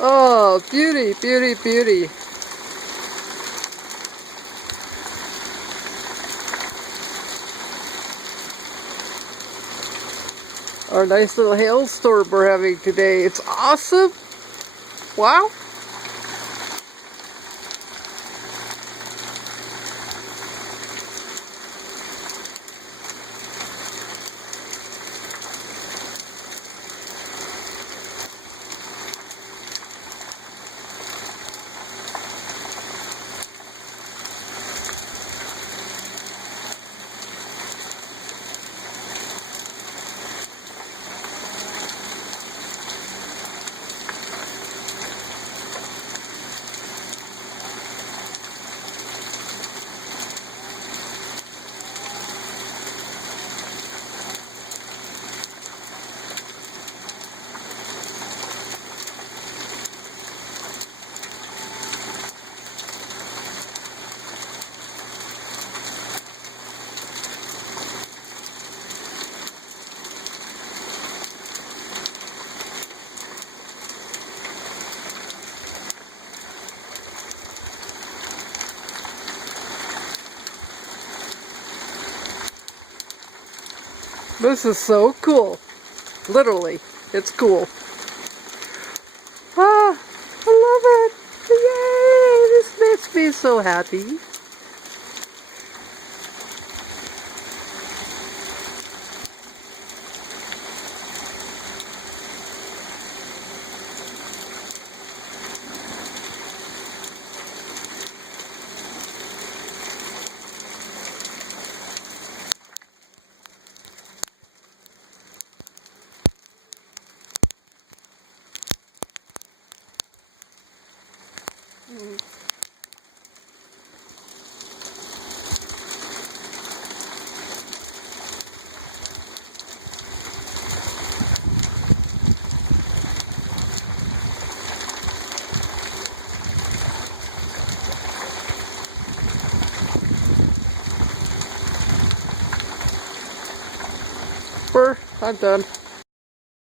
Oh, beauty, beauty, beauty. Our nice little hailstorm we're having today. It's awesome. Wow. This is so cool. Literally, it's cool. Ah, I love it. Yay! This makes me so happy. I'm done.